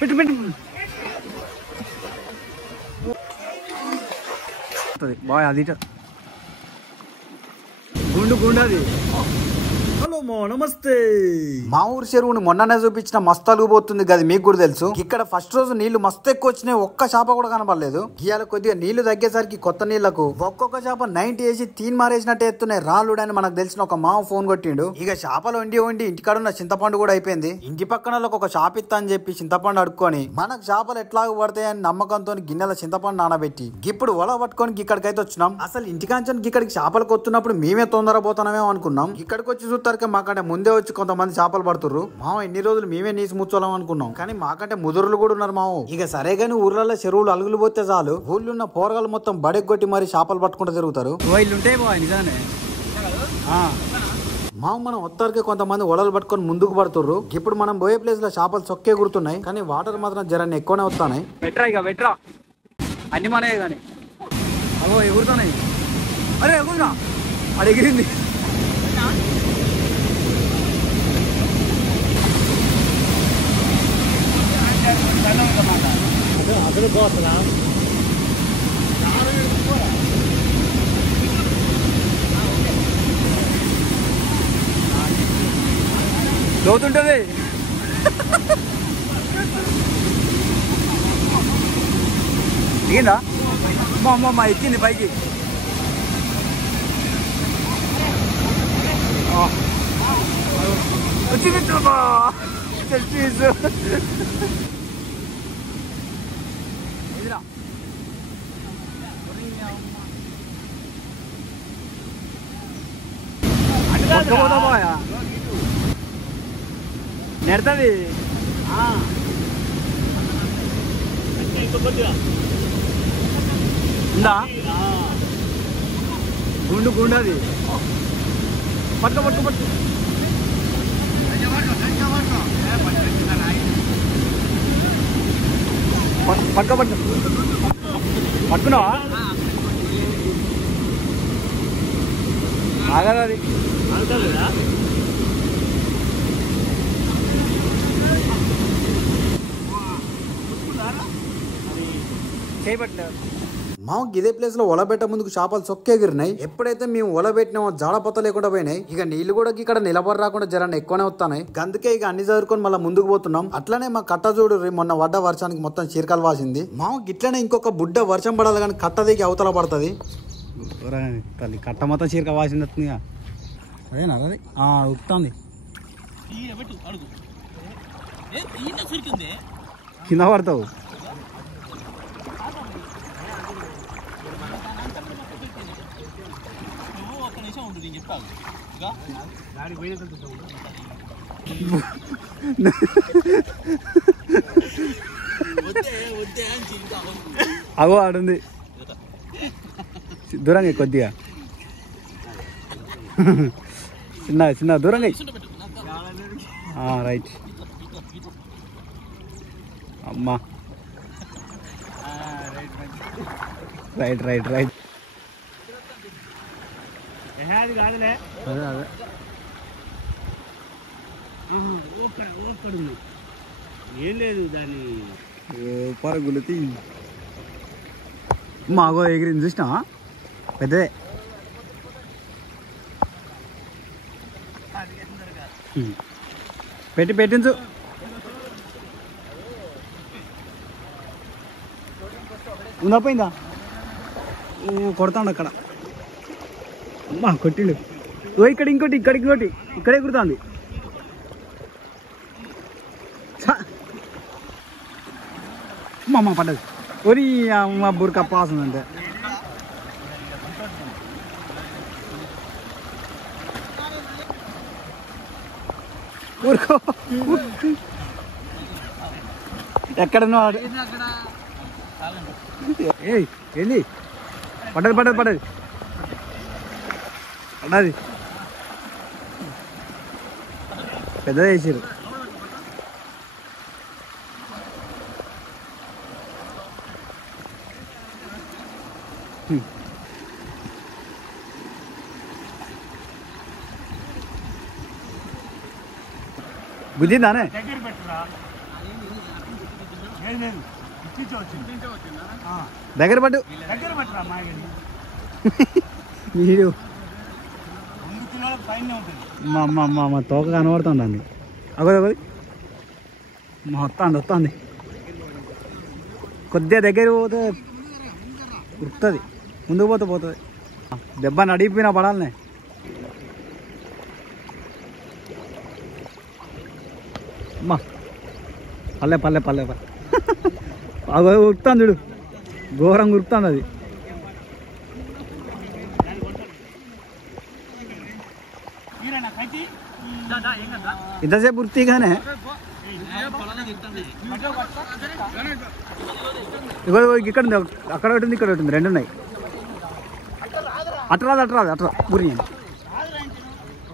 పెట్టు పెట్టు బాయ్ అది గుండు గుండు అది. హలో మా నమస్తే. మా ఊరు చెరువుని మొన్ననే చూపించిన మస్తు అలుగుపోతుంది కదా, మీకు కూడా తెలుసు. ఇక్కడ ఫస్ట్ రోజు నీళ్లు మస్తు ఎక్కువ వచ్చినాయి, ఒక్క చేప కూడా కనబడలేదు. ఇవాళ కొద్దిగా నీళ్లు తగ్గేసరికి కొత్త నీళ్లకు ఒక్కొక్క చేప 90 వేసి తీన్ మారేసినట్టు ఎత్తున్నాయి రాళ్ళుడని మనకు తెలిసిన ఒక మామ ఫోన్ కొట్టిండు. ఇక చేపలు వండి ఇంటికాడ ఉన్న చింతపండు కూడా అయిపోయింది. ఇంటి పక్కన ఒక చేప ఇత్తా అని చెప్పి చింతపండు అడుక్కొని మనకు చేపలు ఎట్లాగ పడతాయని నమ్మకంతో గిన్నెల చింతపండు నానబెట్టి ఇప్పుడు ఒల పట్టుకొని ఇక్కడికైతే వచ్చినాం. అసలు ఇంటికాంచని ఇక్కడికి చేపలు కొత్తున్నప్పుడు మేమే తొందర పోతామేమో అనుకున్నాం. ఇక్కడికి వచ్చి చూస్తారుకే మాకంటే ముందే వచ్చి కొంతమంది చేపలు పడుతుర్రు. మావ ఎన్ని రోజులు మేమే నీసి ముచ్చోళం అనుకున్నాం, కానీ మాకంటే ముదురులు కూడా ఉన్నారు మావు. ఇక సరే గాని ఊర్లలో చెరువులు అలుగులు పోతే చాలు ఊళ్ళున్న పోరగాలు మొత్తం బడెగొట్టి మరి చేపలు పట్టుకుంటూ తిరుగుతారు. మావు మనం ఒత్తరికి కొంతమంది ఒడలు పట్టుకొని ముందుకు పడుతుర్రు. ఇప్పుడు మనం పోయే ప్లేస్ లో చేపలు చొక్కే గుర్తున్నాయి, కానీ వాటర్ మాత్రం జరాన్ని ఎక్కువనే వస్తున్నాయి. అన్ని మనయే కానీ అవో ఎగురుతున్నాయి. అరే ఎగురునా అది ఎగిరింది. లోతుంటది దిగిందా అమ్మ ఎక్కింది పైకి. వచ్చింది నెడతది ఉందా గుండు గుండు అది పట్టుకో పట్టుకో పట్టుకో పట్టుకో పట్టుకో పట్టుకున్నావా ఆగదు అది మా ఇదే ప్లేస్ లో ఒలబెట్ట ముందుకు చేపలు చొక్కెగిరినాయి. ఎప్పుడైతే మేము ఒలబెట్టినామో జాడపత్త లేకుండా పోయినాయి. ఇక నీళ్లు కూడా ఇక్కడ నిలబడి రాకుండా జరాన్ని ఎక్కువనే వస్తున్నాయి. అందుకే ఇక అన్ని చదువుకొని మళ్ళీ ముందుకు పోతున్నాం. అట్లనే మా కట్ట చూడు మొన్న పడ్డ వర్షానికి మొత్తం చీరకలు వాసింది. మా ఇట్లనే ఇంకొక బుడ్డ వర్షం పడాలి కానీ కట్ట దిగి అవతల పడుతుంది. తల్లి కట్ట మొత్తం చీరక వాసింది. అదేనా అది ఉక్కుతుంది కింద పడతావు. అగో ఆడుంది దూరంగా కొద్దిగా చిన్న చిన్న దూరంగా రైట్ అమ్మా రైట్ రైట్ రైట్ అదే అదే ఏం లేదు దాని పరుగులతి మాగో ఎగిరింది చూసినా పెద్దదే. పెట్టించు ఉందా పోయిందా కొడతాడు అక్కడ. అమ్మా కొట్టిండు. ఇక్కడ ఇంకోటి ఇక్కడే కుడుతుంది. అమ్మ పడ్డది. ఒరి అమ్మ బుర్కా పాస్ ఉందంటే ఊరుకో. ఎక్కడన్నా ఏంది పడ్డది పెద్దది వేసారు. గుద్దిందానే దగ్గర పట్టు మీరు మా తోక కనబడుతుందండి అగోది వస్తుంది కొద్దిగా దగ్గర పోతే ఉరుకుతుంది ముందుకు పోతుంది దెబ్బ నడిపినా పడాలనే అమ్మా పల్లె అగో ఉరుకుతాను చూడు ఘోరంగా ఉరుకుతుంది అది ఇంతసేపు ఉరికిగానే ఇక్కడ ఉంది అక్కడ ఒకటి ఉంది ఇక్కడ ఒకటి ఉంది రెండు ఉన్నాయి అట్రా ఊరి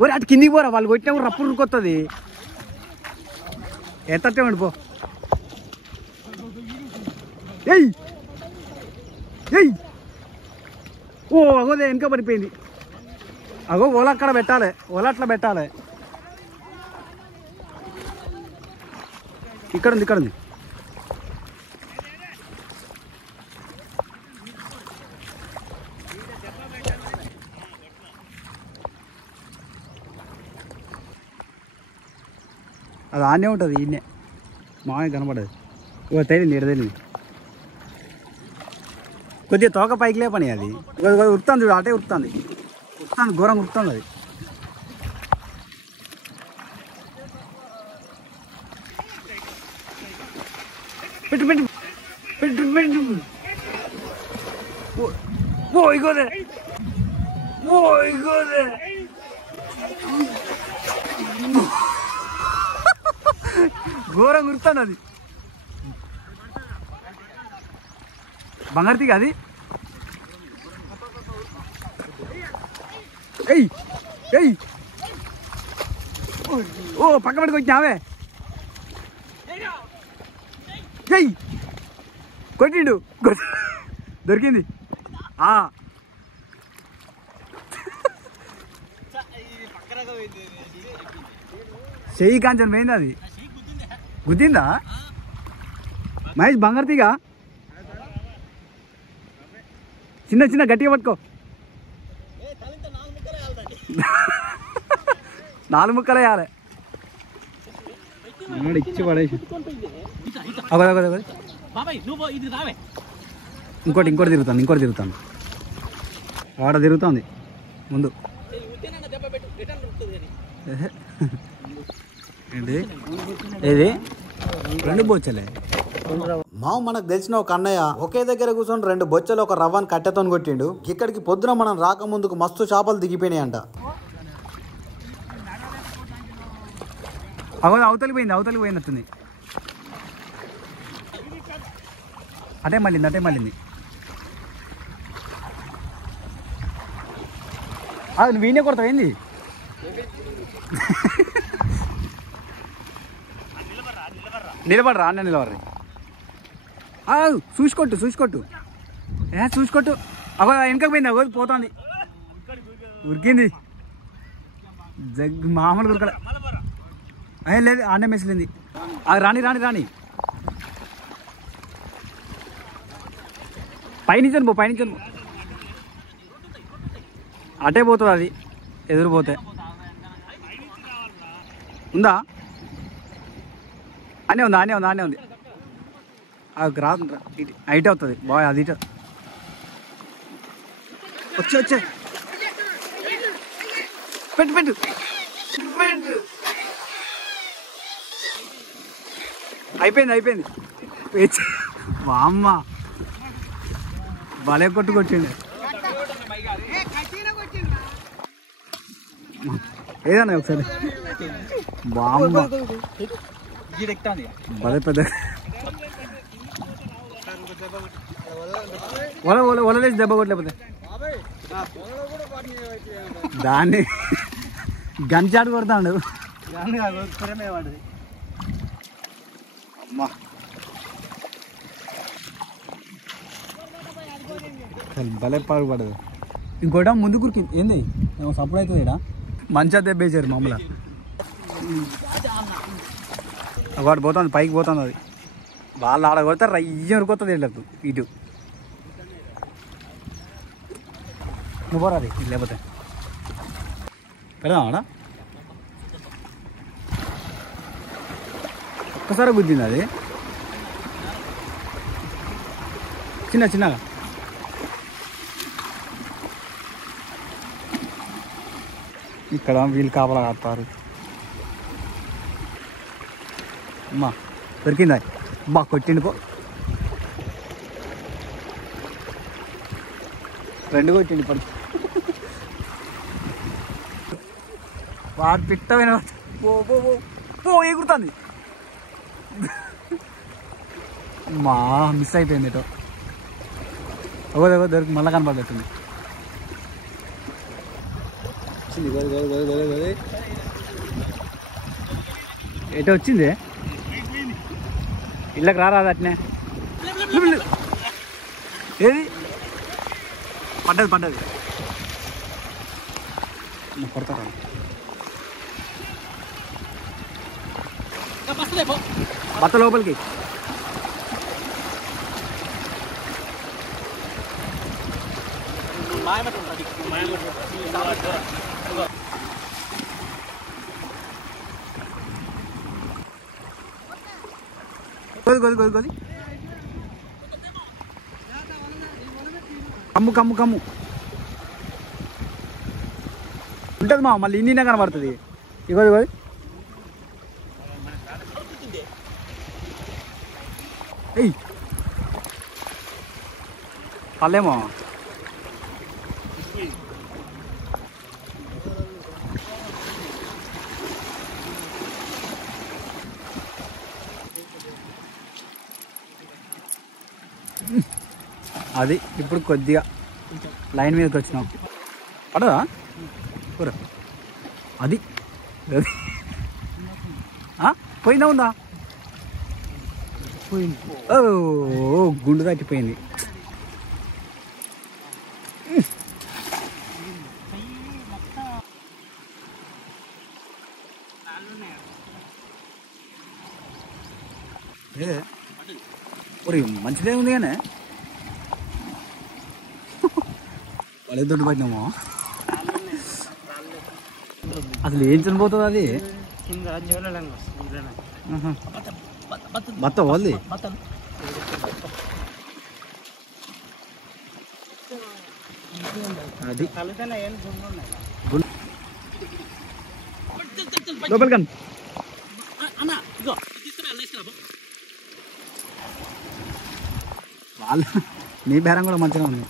ఊరి అటు కిందికి పోరా వాళ్ళు కొట్టినా కూడా రప్పు ఉరికొస్తుంది ఎత్తట్టే ఉండి పో ఏయ్ ఓ అగోదే వెనక పడిపోయింది అగో ఓలా అక్కడ పెట్టాలి ఓలా అట్లా పెట్టాలి ఇక్కడ ఉంది అది ఆనే ఉంటుంది ఈయనే మామూలుగా కనపడదు తెలియదు ఇక్కడ తెలియదు కొద్దిగా తోక పైకి లేపని అది ఉరుకుతుంది చూడు అటే ఉరుకుతుంది ఘోరంగా ఉరుకుతుంది అది పెట్టు ఇగోదే ఘోరంగా ఉరుకుతుంది అది బంగారుతీగా అది ఏయ్ ఓ పక్క పడికి వచ్చినావే ఏయ్ కొట్టిండు దొరికింది చెయ్యి కాంచన్ పోయింది అది గుద్దిందా మహేష్ బంగారుతీగా చిన్న గట్టిగా పట్టుకో 4 ముక్కలు వేయాలి ఇచ్చి పడేసి ఇంకోటి తిరుగుతాను ఆడ తిరుగుతుంది ముందు ఏంటి ఏది 2 బొచ్చలే మావు మనకు తెలిసిన ఒక అన్నయ్య ఒకే దగ్గర కూర్చొని 2 బొచ్చలు ఒక రవ్వని కట్టెతో కొట్టిండు ఇక్కడికి పొద్దున మనం రాకముందుకు మస్తు చేపలు దిగిపోయినాయంట అవతలి పోయినట్టుంది అటే మళ్ళింది అది వీణే కొడతావు ఏంది నిలబడరా అన్న నిలబడరా చూసుకోట్టు చూసుకోట్టు అగో వెనక పోయింది అగో పోతుంది ఉరికింది మామూలు ఉరకలే లేదు ఆనే మెసిలింది అది రాని పైనుంచను పో అటే పోతుంది అది ఎదురు పోతే ఉందా ఆనే ఉంది అది రాదు హైట్ అవుతుంది బాగా అది ఇటు వచ్చే పెట్టు అయిపోయింది అమ్మ భలే కొట్టిండు ఏదన్నా ఒకసారి బామ్మ భలే పెద్ద వలలేసి దెబ్బ కొట్టలేకపోతే దాన్ని గంచాడు కొడతాడు అమ్మా భలే పాడుపడదు ఇంకోట ముందు కురికింది ఏంది ఏమో సపోర్ట్ అవుతుంది ఇక్కడ మంచిగా దెబ్బేసారు మామూలుగా వాడు పోతుంది పైకి పోతుంది అది వాళ్ళు ఆడ కొడతారు రయ్యం ఉరుకొస్తుంది వీళ్ళకు ఇటు నువ్వు పోరాది లేకపోతే పెడదామాడా ఒక్కసారి గుద్దింది అది చిన్నగా ఇక్కడ వీళ్ళు కాపలా కాస్తారు అమ్మా దొరికిందా అమ్మా కొట్టిండు పో రెండు కొట్టిండు పడు వాడు పిట్టమైన పో ఎగురుతుంది మా మిస్ అయిపోయింది ఏటో దొరికి మళ్ళా కనపడేస్తుంది ఎటో వచ్చింది ఇళ్ళకి రారాదు అట్నే ఏది పడ్డది కొడతా బత్త లోపలికి కొద్ది కమ్ము ఉంటుంది మా మళ్ళీ ఇన్ని కనబడుతుంది ఇగోది ఎయ్ పర్లేమో అది ఇప్పుడు కొద్దిగా లైన్ మీదకి వచ్చినాం పడదా కూర అది పోయిందా ఉందా పోయింది ఓ గుండు తట్టిపోయింది మంచిదే ఉంది కానీ వాళ్ళే దొడ్డు పట్టినాము అసలు ఏం చనిపోతుంది అది బత్త వాళ్ళది అది లోపలికన్ వాళ్ళు నీ బేరం కూడా మంచిగా ఉంది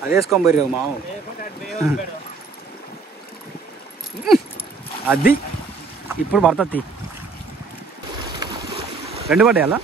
అది వేసుకోం బరి మావు అది ఇప్పుడు పడుతుంది రెండు పడ్డాయలా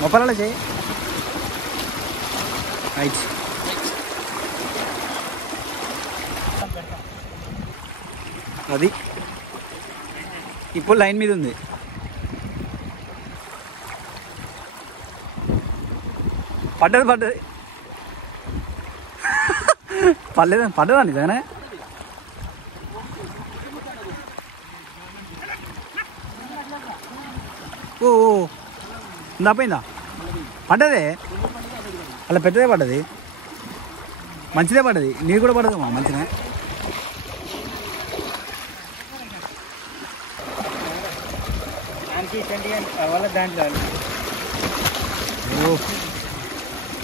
మొప్పరాలే చేయి రైట్ అది ఇప్పుడు లైన్ మీద ఉంది పడ్డది పడ్డదా నిజంగానే ఓ పోయిందా పడ్డదే అలా పెద్దదే పడ్డది మంచిదే పడ్డది నీరు కూడా పడదమ్మా మంచిదే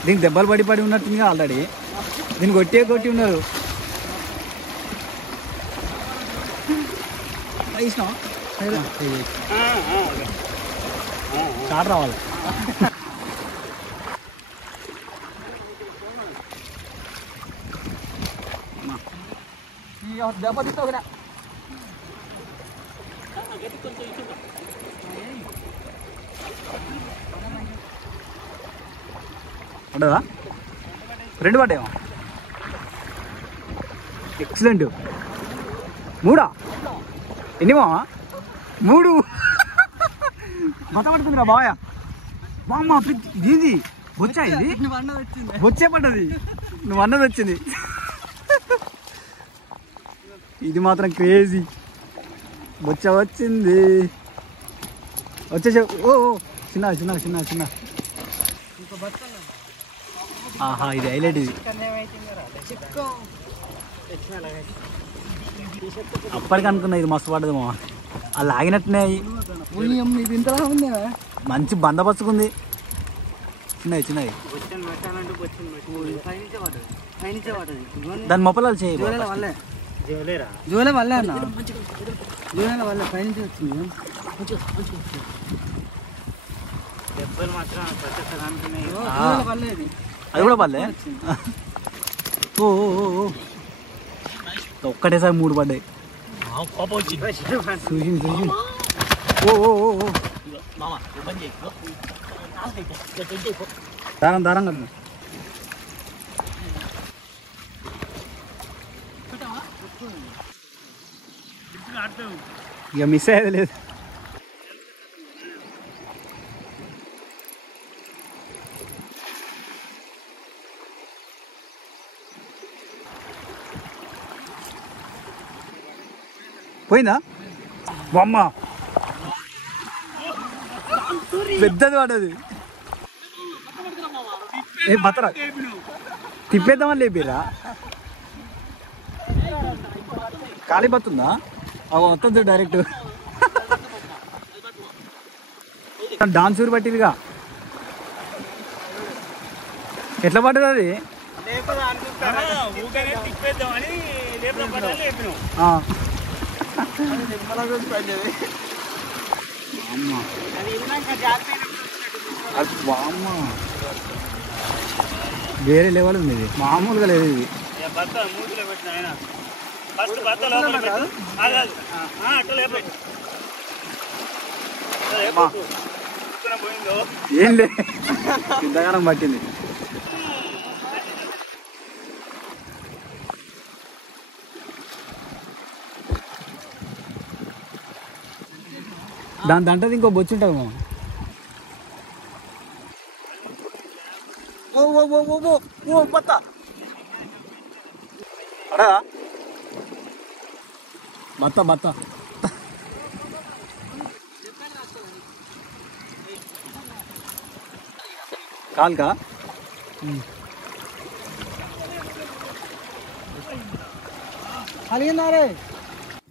దీనికి దెబ్బలు పడి ఉన్నట్టుంది ఆల్రెడీ దీన్ని కొట్టి ఉన్నారు చాట రావాలి దెబ్బ తీస్తావు కదా పడ్డదా రెండు పడ్డాయేమో ఎక్సలెంట్ మూడా ఎన్ని మావా 3 మత పడుతుందిరా బాయా బామ్మ దీది వచ్చాయింది వచ్చే పడ్డది నువ్వు అన్నది వచ్చింది ఇది మాత్రం క్రేజీ బొచ్చ వచ్చింది వచ్చేసే ఓ చిన్న చిన్న చిన్న చిన్న ఆహా ఇది హైలైట్ ఇది అప్పటికి అనుకున్నా ఇది మస్తు పడ్డది మా అలా ఆగినట్టునే ఇది ఇంతలా ఉంది మంచి బందబస్తుకుంది చిన్నది చిన్నది దాని మొప్పలాలు చేయి జోలే వల్లే అన్న జోలేల వల్లే పైనుంచి వచ్చింది అది కూడా పల్లె ఓ ఒక్కటేసారి 3 పడ్డాయి ఓ దారం దారం కదా ఇక మిస్ అయ్యేది లేదు పోయిందా బొమ్మ పెద్దది పడది ఏ బతరా తిప్పేద్దామని లేపిరా ఖాళీ బతుందా అవి వస్తుంది డైరెక్ట్ డాన్స్ ఊరు పట్టిదిగా ఎట్లా పడ్డది అది వేరే లెవెల్ ఉంది ఇది మామూలుగా లేదు ఇది ఏం లేదు ఇంతగానం పట్టింది దాని దంటది ఇంకో బొచ్చు ఉంటుంది మా ఓ బత్త అడా బత్త బత్త కాల్కా కలిగినారే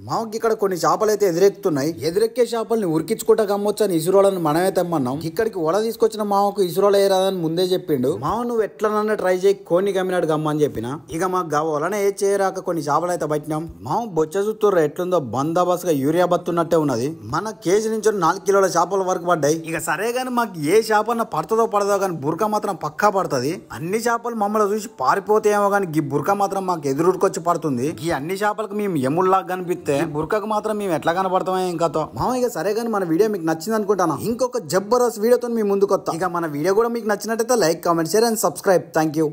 మాకు ఇక్కడ కొన్ని చేపలు అయితే ఎదురెక్కుతున్నాయి ఎదురెక్కే చేపల్ని ఉరికించుకుంటా గమ్మొచ్చు అని ఇసురోళ్ళని మనమే తెమ్మన్నాం ఇక్కడికి వల తీసుకొచ్చిన మామకు ఇసురోలు వేయరాదని ముందే చెప్పిండు మామ నువ్వు ఎట్లనన్నా ట్రై చేయి కోని గమ్మినాడు గమ్మని చెప్పిన ఇక మాకు వలన ఏ చేయరాక కొన్ని చేపలు అయితే పట్టినాం మామ బొచ్చ చూస్తుర్రు ఎట్లుందో బందోబస్తుగా యూరియా బతున్నట్టే ఉన్నది మన కేజీ నుంచి 4 కిలోల చేపల వరకు పడ్డాయి ఇక సరే గాని మాకు ఏ చేపన్న పడుతుందో పడదో కానీ బురక మాత్రం పక్కా పడుతుంది అన్ని చేపలు మమ్మల్ని చూసి పారిపోతాయేమో కానీ ఈ బురక మాత్రం మాకు ఎదురుకొచ్చి పడుతుంది ఈ అన్ని చేపలకు మేము ఎముల్లాగా కనిపిస్తే బుర్కకు మాత్రం మేము ఎట్లా కనపడతామే ఇంకాతో మామయ్య సరే కానీ మన వీడియో మీకు నచ్చింది అనుకుంటాను ఇంకొక జబర్దస్త్ వీడియోతో మీ ముందుకు వస్తాం ఇక మన వీడియో కూడా మీకు నచ్చినట్టయితే like comment share and subscribe thank you